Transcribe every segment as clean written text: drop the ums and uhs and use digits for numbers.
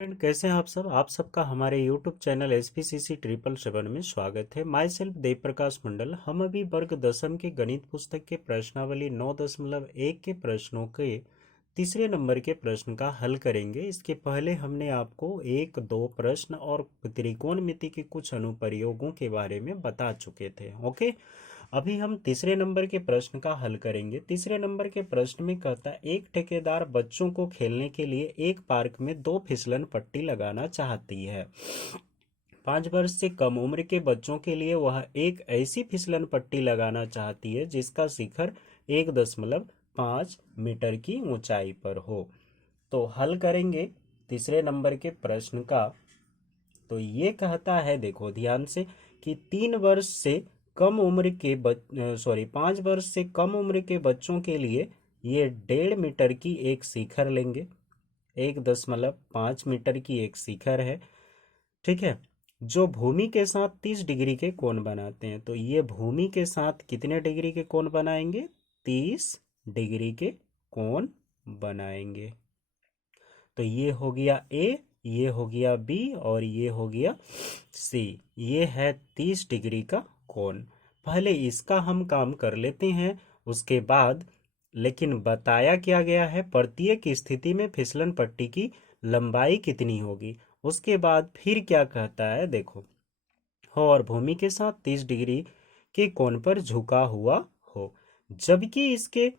Friend, कैसे हैं आप सब। आप सबका हमारे यूट्यूब चैनल SPCC 777 में स्वागत है। माई सेल्फ देव प्रकाश मंडल। हम अभी वर्ग दसम के गणित पुस्तक के प्रश्नावली 9.1 के प्रश्नों के तीसरे नंबर के प्रश्न का हल करेंगे। इसके पहले हमने आपको एक दो प्रश्न और त्रिकोणमिति के कुछ अनुप्रयोगों के बारे में बता चुके थे। ओके, अभी हम तीसरे नंबर के प्रश्न का हल करेंगे। तीसरे नंबर के प्रश्न में कहता है, एक ठेकेदार बच्चों को खेलने के लिए एक पार्क में 2 फिसलन पट्टी लगाना चाहती है। 5 वर्ष से कम उम्र के बच्चों के लिए वह एक ऐसी फिसलन पट्टी लगाना चाहती है जिसका शिखर 1.5 मीटर की ऊंचाई पर हो। तो हल करेंगे तीसरे नंबर के प्रश्न का। तो ये कहता है, देखो ध्यान से, कि 3 वर्ष से कम उम्र के 5 वर्ष से कम उम्र के बच्चों के लिए ये 1.5 मीटर की एक शिखर लेंगे। 1.5 मीटर की एक शिखर है, ठीक है, जो भूमि के साथ 30 डिग्री के कोण बनाते हैं। तो ये भूमि के साथ कितने डिग्री के कोण बनाएंगे? 30 डिग्री के कोण बनाएंगे। तो ये हो गया ए, ये हो गया बी और ये हो गया सी। ये है 30 डिग्री का कोण। पहले इसका हम काम कर लेते हैं, उसके बाद लेकिन बताया क्या गया है, प्रत्येक स्थिति में फिसलन पट्टी की लंबाई कितनी होगी। उसके बाद फिर क्या कहता है, देखो, हो और भूमि के साथ 30 डिग्री के कोण पर झुका हुआ हो, जबकि इसके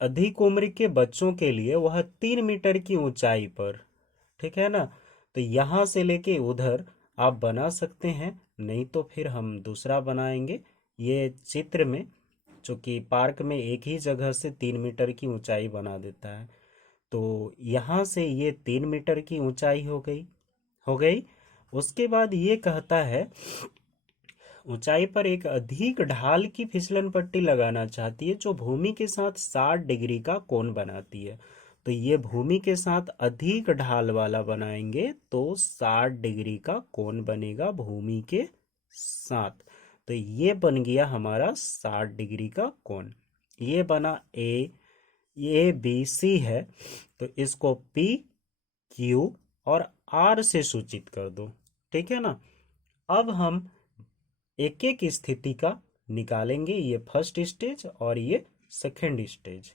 अधिक उम्र के बच्चों के लिए वह 3 मीटर की ऊंचाई पर, ठीक है ना। तो यहां से लेके उधर आप बना सकते हैं, नहीं तो फिर हम दूसरा बनाएंगे। ये चित्र में, चूंकि पार्क में एक ही जगह से 3 मीटर की ऊंचाई बना देता है, तो यहां से ये 3 मीटर की ऊंचाई हो गई। उसके बाद ये कहता है, ऊंचाई पर एक अधिक ढाल की फिसलन पट्टी लगाना चाहती है जो भूमि के साथ 60 डिग्री का कोण बनाती है। तो ये भूमि के साथ अधिक ढाल वाला बनाएंगे तो 60 डिग्री का कोण बनेगा भूमि के साथ। तो ये बन गया हमारा 60 डिग्री का कोण। ये बना ए, ये बी सी है, तो इसको पी क्यू और आर से सूचित कर दो, ठीक है ना। अब हम एक एक स्थिति का निकालेंगे, ये फर्स्ट स्टेज और ये सेकेंड स्टेज।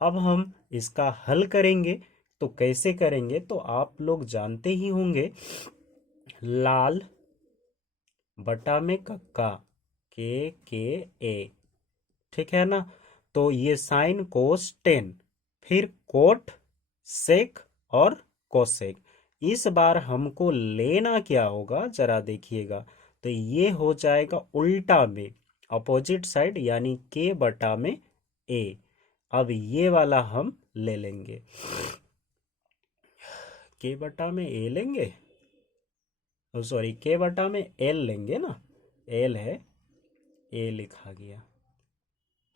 अब हम इसका हल करेंगे, तो कैसे करेंगे तो आप लोग जानते ही होंगे, लाल बटा में कक्का, के ए, ठीक है ना। तो ये साइन कोस टेन, फिर कोट सेक और कोसेक। इस बार हमको लेना क्या होगा जरा देखिएगा, तो ये हो जाएगा उल्टा में, अपोजिट साइड, यानी के बटा में ए। अब ये वाला हम ले लेंगे, के बटा में ए लेंगे, सॉरी के बटा में एल लेंगे ना, एल है, ए लिखा गया,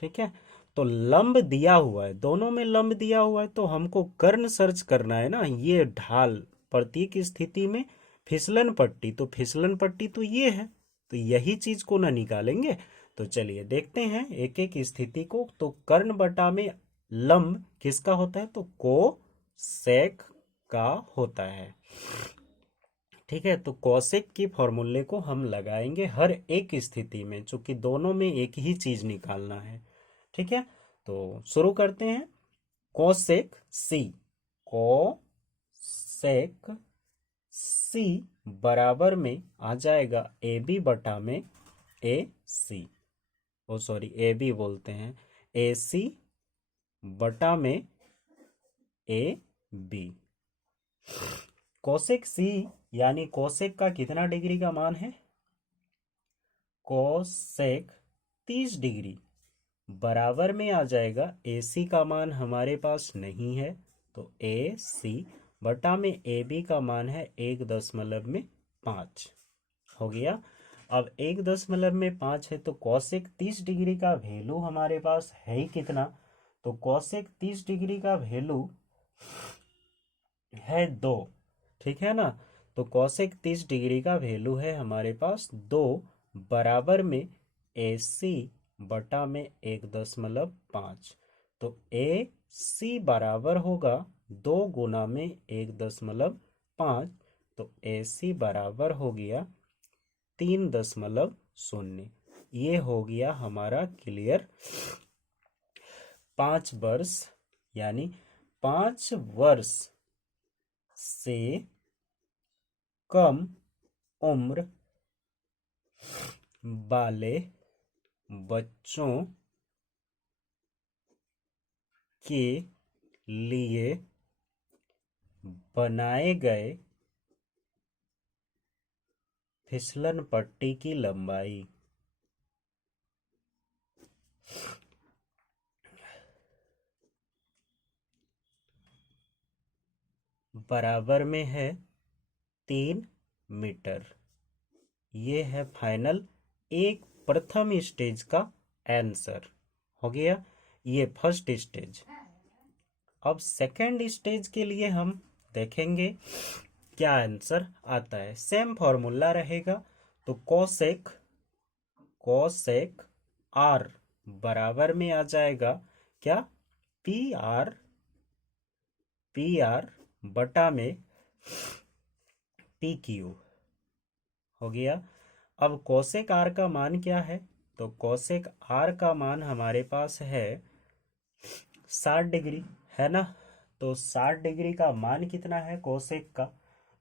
ठीक है। तो लंब दिया हुआ है, दोनों में लंब दिया हुआ है, तो हमको कर्ण सर्च करना है ना। ये ढाल प्रत्येक स्थिति में फिसलन पट्टी, तो फिसलन पट्टी तो ये है, तो यही चीज को ना निकालेंगे। तो चलिए देखते हैं एक एक स्थिति को। तो कर्ण बटा में लंब किसका होता है, तो को सेक का होता है, ठीक है। तो कौशिक की फॉर्मूले को हम लगाएंगे हर एक स्थिति में, चूंकि दोनों में एक ही चीज निकालना है, ठीक है। तो शुरू करते हैं। कोसेक सी, कोसेक सी बराबर में आ जाएगा ए बी बटा में ए सी, ओ सॉरी ए बी बोलते हैं, ए सी बटा में ए बी। कोसेक सी यानी कोसेक का कितना डिग्री का मान है, कोसेक 30 डिग्री बराबर में आ जाएगा, AC का मान हमारे पास नहीं है, तो AC बटा में AB का मान है 1.5 हो गया। अब 1.5 है, तो कोसेक 30 डिग्री का वैल्यू हमारे पास है ही कितना, तो कोसेक 30 डिग्री का वैल्यू है 2, ठीक है ना। तो कोसेक 30 डिग्री का वैल्यू है हमारे पास 2, बराबर में AC बटा में 1.5। तो AC बराबर होगा 2 गुना में 1.5, 5। तो AC बराबर हो गया 3.0। ये हो गया हमारा क्लियर। 5 वर्ष यानी 5 वर्ष से कम उम्र वाले बच्चों के लिए बनाए गए फिसलन पट्टी की लंबाई बराबर में है 3 मीटर। ये है फाइनल एक प्रथम स्टेज का आंसर हो गया। ये फर्स्ट स्टेज। अब सेकंड स्टेज के लिए हम देखेंगे क्या आंसर आता है। सेम फॉर्मूला रहेगा। तो कोसेक आर बराबर में आ जाएगा क्या, पी आर बटा में पी क्यू हो गया। अब कोसेक आर का मान क्या है, तो कोसेक आर का मान हमारे पास है 60 डिग्री, है ना। तो 60 डिग्री का मान कितना है कोसेक का,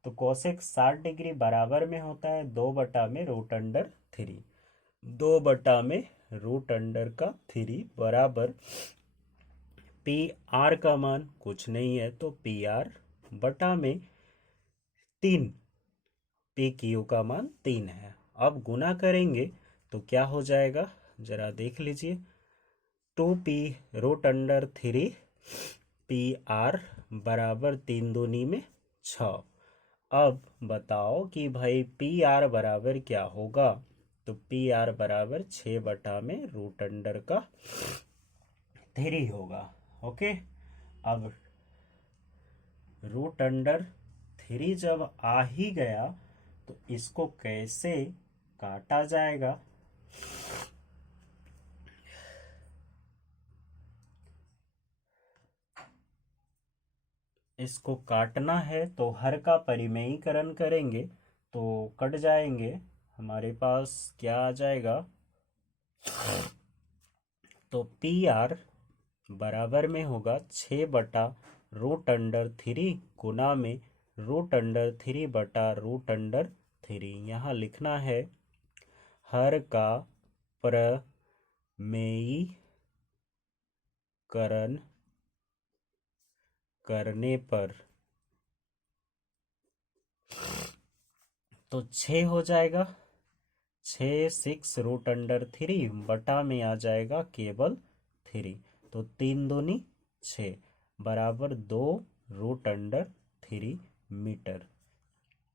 तो कोसेक 60 डिग्री बराबर में होता है 2/√3। 2/√3 बराबर पी आर का मान कुछ नहीं है तो पी आर बटा में 3, पी क्यू का मान 3 है। अब गुना करेंगे तो क्या हो जाएगा, जरा देख लीजिए। 2p√3 पी आर बराबर 3×2 में 6। अब बताओ कि भाई पी आर बराबर क्या होगा, तो पी आर बराबर 6/√3 होगा। ओके। अब √3 जब आ ही गया तो इसको कैसे काटा जाएगा, इसको काटना है तो हर का परिमेयीकरण करेंगे तो कट जाएंगे। हमारे पास क्या आ जाएगा, तो पी आर बराबर में होगा 6/√3 गुना में √3/√3। यहाँ लिखना है हर का प्रमेयीकरण करने पर तो 6 हो जाएगा। 6 बटा में आ जाएगा केवल 3। तो 3×2 6 बराबर 2√3 मीटर।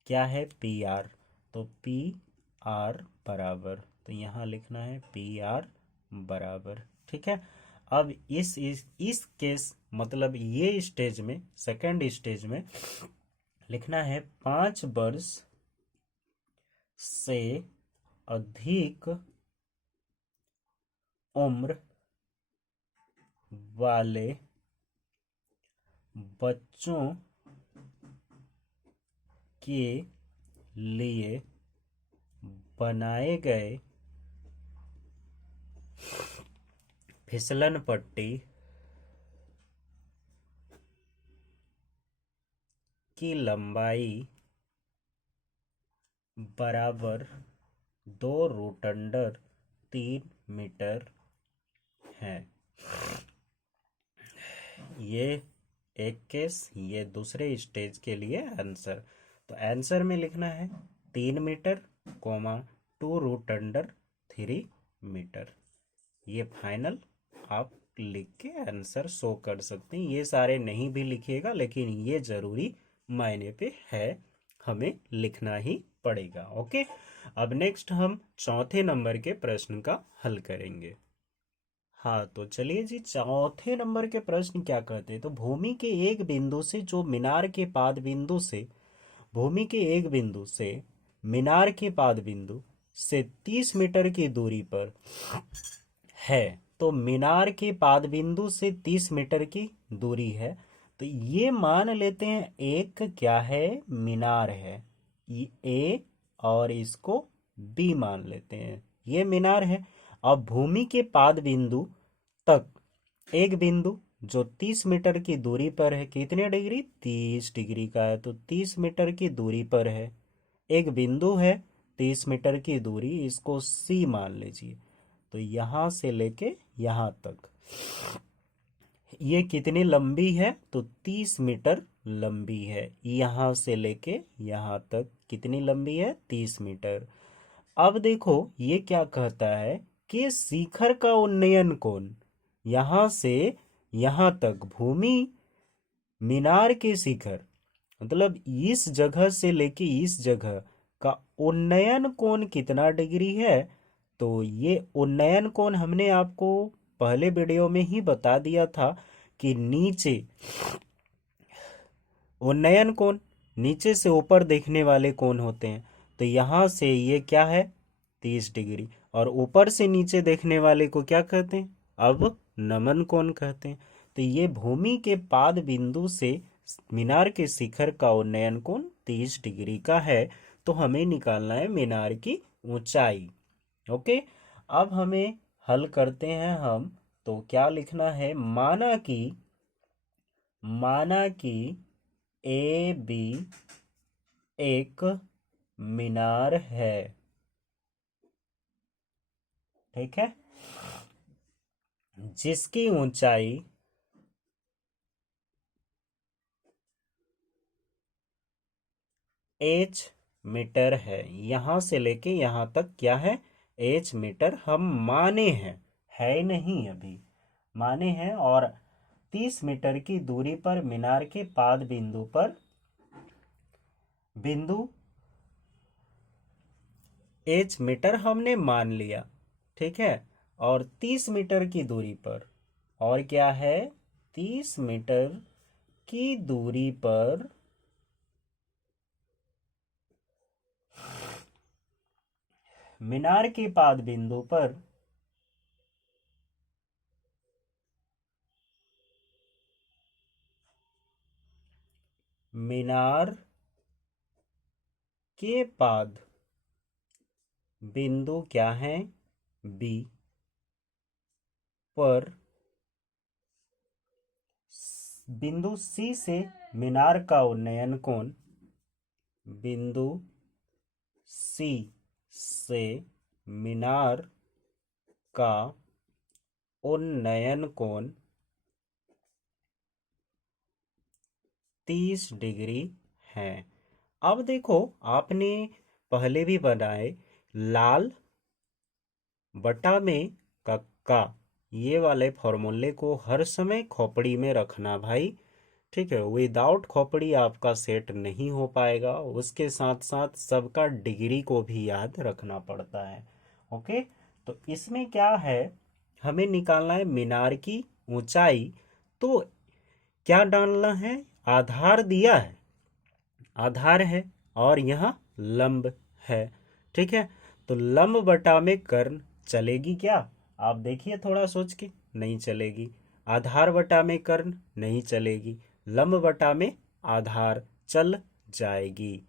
क्या है पी आर, तो पी आर बराबर, तो यहाँ लिखना है पी आर बराबर। ठीक है। अब इस केस मतलब ये स्टेज में, सेकंड स्टेज में लिखना है 5 वर्ष से अधिक उम्र वाले बच्चों के लिए बनाए गए फिसलन पट्टी की लंबाई बराबर 2√3 मीटर है। ये एक केस, ये दूसरे स्टेज के लिए आंसर। तो आंसर में लिखना है 3 मीटर, 2√3 मीटर। ये फाइनल आप लिख के आंसर शो कर सकते हैं। ये सारे नहीं भी लिखिएगा लेकिन ये जरूरी मायने पे है, हमें लिखना ही पड़ेगा। ओके। अब नेक्स्ट हम चौथे नंबर के प्रश्न का हल करेंगे। हाँ तो चलिए जी, चौथे नंबर के प्रश्न क्या कहते हैं, तो भूमि के एक बिंदु से जो मीनार के पाद बिंदु से भूमि के एक बिंदु से मीनार के पाद बिंदु से 30 मीटर की दूरी पर है। तो मीनार के पाद बिंदु से 30 मीटर की दूरी है। तो ये मान लेते हैं एक क्या है, मीनार है। ये ए और इसको बी मान लेते हैं, ये मीनार है। अब भूमि के पाद बिंदु तक एक बिंदु जो 30 मीटर की दूरी पर है, कितने डिग्री, 30 डिग्री का है, तो 30 मीटर की दूरी पर है एक बिंदु है, 30 मीटर की दूरी, इसको सी मान लीजिए। तो यहां से लेके यहां तक ये कितनी लंबी है, तो 30 मीटर लंबी है। यहां से लेके यहां तक कितनी लंबी है, 30 मीटर। अब देखो ये क्या कहता है कि शिखर का उन्नयन कोण यहां से यहां तक, भूमि मीनार के शिखर मतलब इस जगह से लेके इस जगह का उन्नयन कोण कितना डिग्री है। तो ये उन्नयन कोण हमने आपको पहले वीडियो में ही बता दिया था कि नीचे उन्नयन कोण नीचे से ऊपर देखने वाले कोण होते हैं। तो यहां से ये क्या है, 30 डिग्री, और ऊपर से नीचे देखने वाले को क्या कहते हैं, अब नमन कोण कहते हैं। तो ये भूमि के पाद बिंदु से मीनार के शिखर का उन्नयन कोण 30 डिग्री का है। तो हमें निकालना है मीनार की ऊंचाई। ओके, अब हमें हल करते हैं हम। तो क्या लिखना है, माना कि ए बी एक मीनार है, ठीक है, जिसकी ऊंचाई h मीटर है। यहां से लेके यहां तक क्या है, h मीटर हम माने हैं, है नहीं अभी, माने हैं। और 30 मीटर की दूरी पर मीनार के पाद बिंदु पर बिंदु h मीटर हमने मान लिया, ठीक है। और 30 मीटर की दूरी पर, और क्या है, 30 मीटर की दूरी पर मीनार के पाद बिंदु पर मीनार के पाद बिंदु क्या है, बी पर बिंदु सी से मीनार का उन्नयन कोण, बिंदु सी से मीनार का उन्नयन कोण 30 डिग्री है। अब देखो आपने पहले भी बनाए, लाल बटा में कक्का, ये वाले फॉर्मूले को हर समय खोपड़ी में रखना भाई, ठीक है। विदाउट खोपड़ी आपका सेट नहीं हो पाएगा, उसके साथ साथ सबका डिग्री को भी याद रखना पड़ता है। ओके, तो इसमें क्या है, हमें निकालना है मीनार की ऊंचाई। तो क्या डालना है, आधार दिया है, आधार है, और यहाँ लंब है, ठीक है। तो लंब बटा में कर्ण चलेगी क्या, आप देखिए थोड़ा सोच के, नहीं चलेगी। आधार बटा में कर्ण नहीं चलेगी, लंब बटा में आधार चल जाएगी,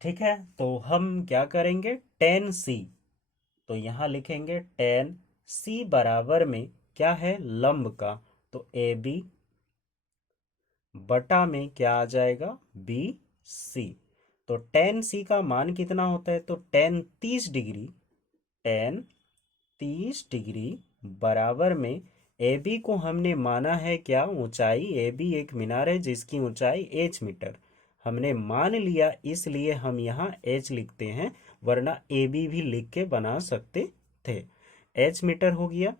ठीक है। तो हम क्या करेंगे, टेन सी, तो यहाँ लिखेंगे टेन सी बराबर में क्या है, लंब का, तो ए बी बटा में क्या आ जाएगा, बी सी। तो टेन सी का मान कितना होता है, तो टेन 30 डिग्री, टेन 30 डिग्री बराबर में ए बी को हमने माना है क्या, ऊंचाई, ए बी एक मीनार है जिसकी ऊंचाई h मीटर हमने मान लिया, इसलिए हम यहाँ h लिखते हैं, वरना ए बी भी लिख के बना सकते थे। h मीटर हो गया,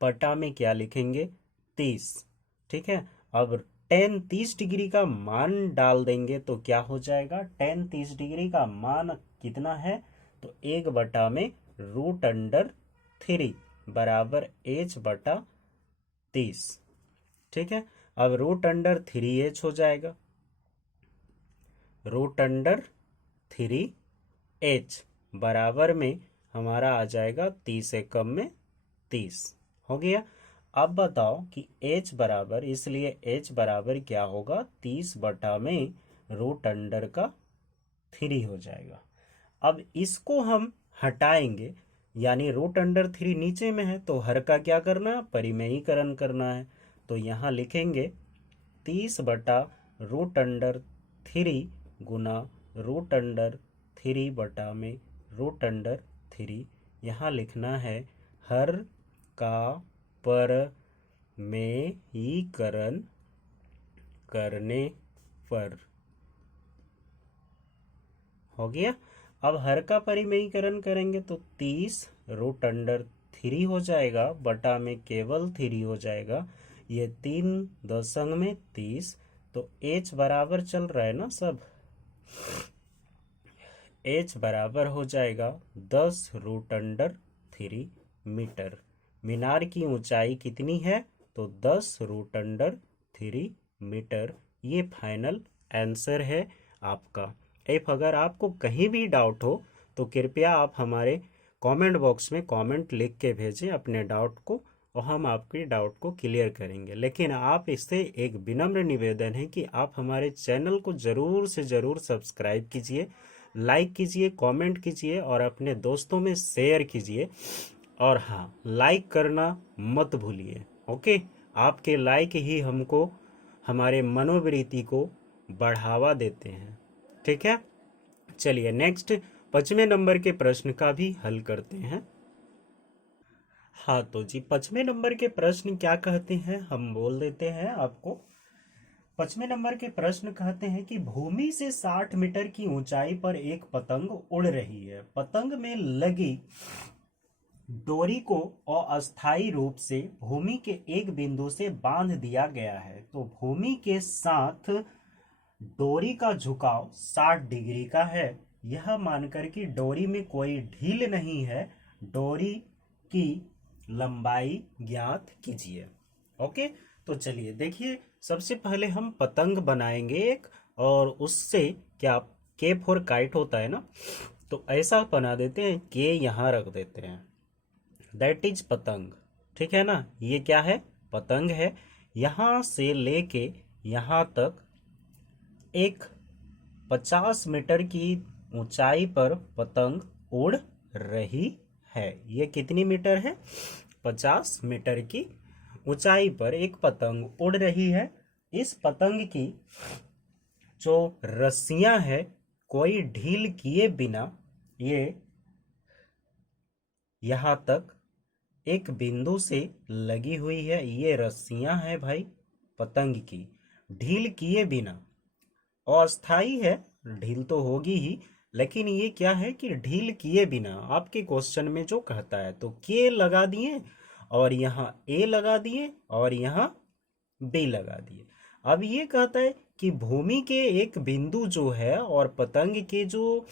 बटा में क्या लिखेंगे, 30, ठीक है। अब टेन 30 डिग्री का मान डाल देंगे तो क्या हो जाएगा, टेन 30 डिग्री का मान कितना है, तो 1/, √3 बराबर h बटा 30, ठीक है। अब √3h हो जाएगा, √3h बराबर में हमारा आ जाएगा 30 एकम में 30, हो गया। अब बताओ कि h बराबर, इसलिए h बराबर क्या होगा, 30/√3 हो जाएगा। अब इसको हम हटाएंगे, यानी √3 नीचे में है तो हर का क्या करना है, परिमेयीकरण करना है। तो यहाँ लिखेंगे 30/√3 गुना √3 यहाँ लिखना है हर का परमेयीकरण करने पर। हो गया। अब हर का परिमेयीकरण करेंगे तो 30√3 हो जाएगा, बटा में केवल 3 हो जाएगा, ये 3 दशमलव 30। तो h बराबर चल रहा है ना सब, h बराबर हो जाएगा 10√3 मीटर। मीनार की ऊंचाई कितनी है, तो 10√3 मीटर। ये फाइनल आंसर है आपका। इफ अगर आपको कहीं भी डाउट हो तो कृपया आप हमारे कमेंट बॉक्स में कमेंट लिख के भेजें अपने डाउट को, और हम आपके डाउट को क्लियर करेंगे। लेकिन आप इससे एक विनम्र निवेदन है कि आप हमारे चैनल को ज़रूर से ज़रूर सब्सक्राइब कीजिए, लाइक कीजिए, कमेंट कीजिए और अपने दोस्तों में शेयर कीजिए। और हाँ, लाइक करना मत भूलिए। ओके, आपके लाइक ही हमको, हमारे मनोवृत्ति को बढ़ावा देते हैं। ठीक है, चलिए नेक्स्ट 5वें नंबर के प्रश्न का भी हल करते हैं। हाँ तो जी, 5वें नंबर के प्रश्न क्या कहते हैं हम बोल देते हैं आपको। 5वें नंबर के प्रश्न कहते हैं कि भूमि से 60 मीटर की ऊंचाई पर एक पतंग उड़ रही है। पतंग में लगी डोरी को अस्थायी रूप से भूमि के एक बिंदु से बांध दिया गया है। तो भूमि के साथ डोरी का झुकाव 60 डिग्री का है। यह मानकर कि डोरी में कोई ढील नहीं है, डोरी की लंबाई ज्ञात कीजिए। ओके, तो चलिए देखिए, सबसे पहले हम पतंग बनाएंगे एक, और उससे क्या, के फॉर काइट होता है ना, तो ऐसा बना देते हैं, के यहाँ रख देते हैं, दैट इज पतंग। ठीक है ना, ये क्या है, पतंग है। यहाँ से लेके यहाँ तक एक 50 मीटर की ऊंचाई पर पतंग उड़ रही है। ये कितनी मीटर है, 50 मीटर की ऊंचाई पर एक पतंग उड़ रही है। इस पतंग की जो रस्सियां है, कोई ढील किए बिना ये यहाँ तक एक बिंदु से लगी हुई है। ये रस्सियां हैं भाई पतंग की, ढील किए बिना। अस्थाई है, ढील तो होगी ही, लेकिन ये क्या है कि ढील किए बिना आपके क्वेश्चन में जो कहता है, तो के लगा दिए और यहाँ ए लगा दिए और यहाँ बी लगा दिए। अब ये कहता है कि भूमि के एक बिंदु जो है और पतंग के जो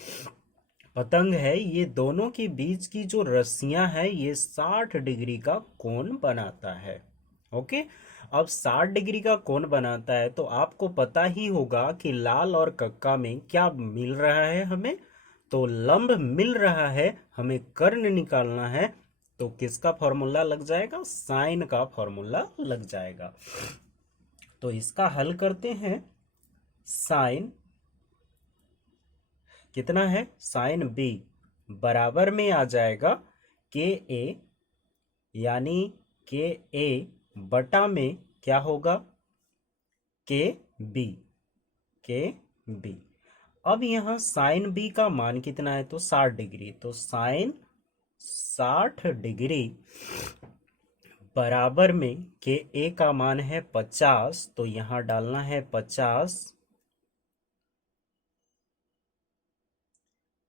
पतंग है, ये दोनों के बीच की जो रस्सियां है, ये 60 डिग्री का कोण बनाता है। ओके, अब 60 डिग्री का कोण बनाता है तो आपको पता ही होगा कि लाल और कक्का में क्या मिल रहा है हमें, तो लंब मिल रहा है, हमें कर्ण निकालना है। तो किसका फॉर्मूला लग जाएगा, साइन का फॉर्मूला लग जाएगा। तो इसका हल करते हैं। साइन कितना है, साइन बी बराबर में आ जाएगा के ए, यानी के ए बटा में क्या होगा, के बी, के बी। अब यहाँ साइन बी का मान कितना है, तो 60 डिग्री, तो साइन 60 डिग्री बराबर में के ए का मान है 50, तो यहाँ डालना है 50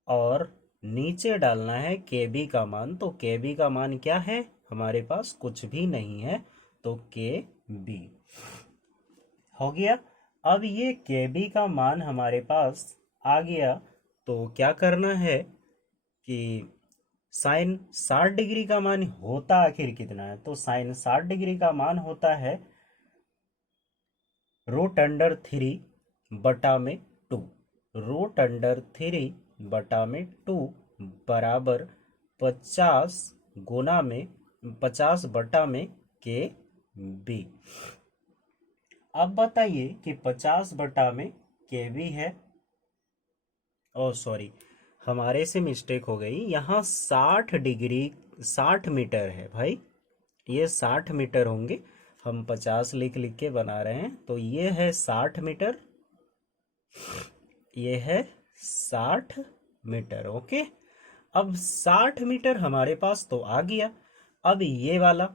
और नीचे डालना है के बी का मान। तो के बी का मान क्या है, हमारे पास कुछ भी नहीं है, तो के बी हो गया। अब ये के बी का मान हमारे पास आ गया, तो क्या करना है कि साइन 60 डिग्री का मान होता आखिर कितना है, तो साइन 60 डिग्री का मान होता है √3 बटा में 2, √3 बटा में 2 बराबर 50 गुना में 50 बटा में के बी। अब बताइए कि 50 बटा में केवी है, ओ सॉरी, हमारे से मिस्टेक हो गई, यहाँ 60 डिग्री 60 मीटर है भाई, ये 60 मीटर होंगे, हम 50 लिख लिख के बना रहे हैं, तो ये है 60 मीटर, ये है 60 मीटर। ओके, अब 60 मीटर हमारे पास तो आ गया। अब ये वाला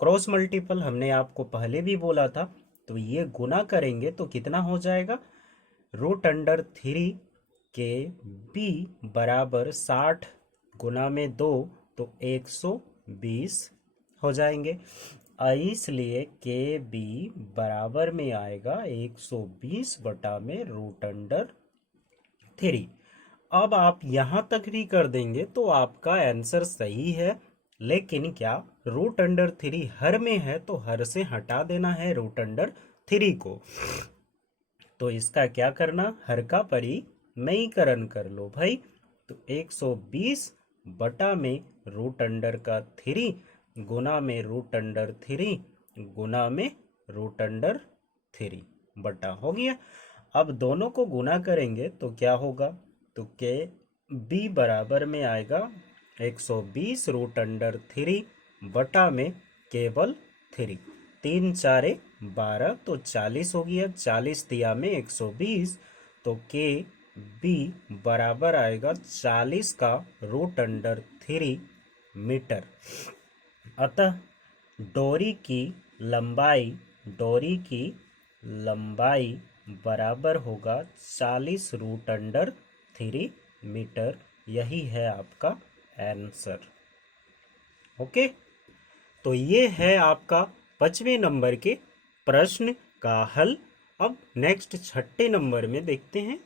क्रॉस मल्टीपल हमने आपको पहले भी बोला था, तो ये गुना करेंगे तो कितना हो जाएगा, √3 के बी बराबर 60 गुना में 2 तो 120 हो जाएंगे। इसलिए के बी बराबर में आएगा 120 बटा में √3। अब आप यहाँ तक भी कर देंगे तो आपका आंसर सही है, लेकिन क्या √3 हर में है तो हर से हटा देना है √3 को, तो इसका क्या करना, हर का परिमेयीकरण कर लो भाई। तो 120 बटा में √3 गुना में √3 गुना में √3 बटा हो गया। अब दोनों को गुना करेंगे तो क्या होगा, तो के बी बराबर में आएगा 120 √3 बटा में केवल 3, 3 4 12 तो 40 हो गया, 40 दिया में 120, तो के बी बराबर आएगा 40 का √3 मीटर। अतः डोरी की लंबाई बराबर होगा 40 √3 मीटर। यही है आपका आंसर। ओके, तो ये है आपका 5वें नंबर के प्रश्न का हल। अब नेक्स्ट 6ठे नंबर में देखते हैं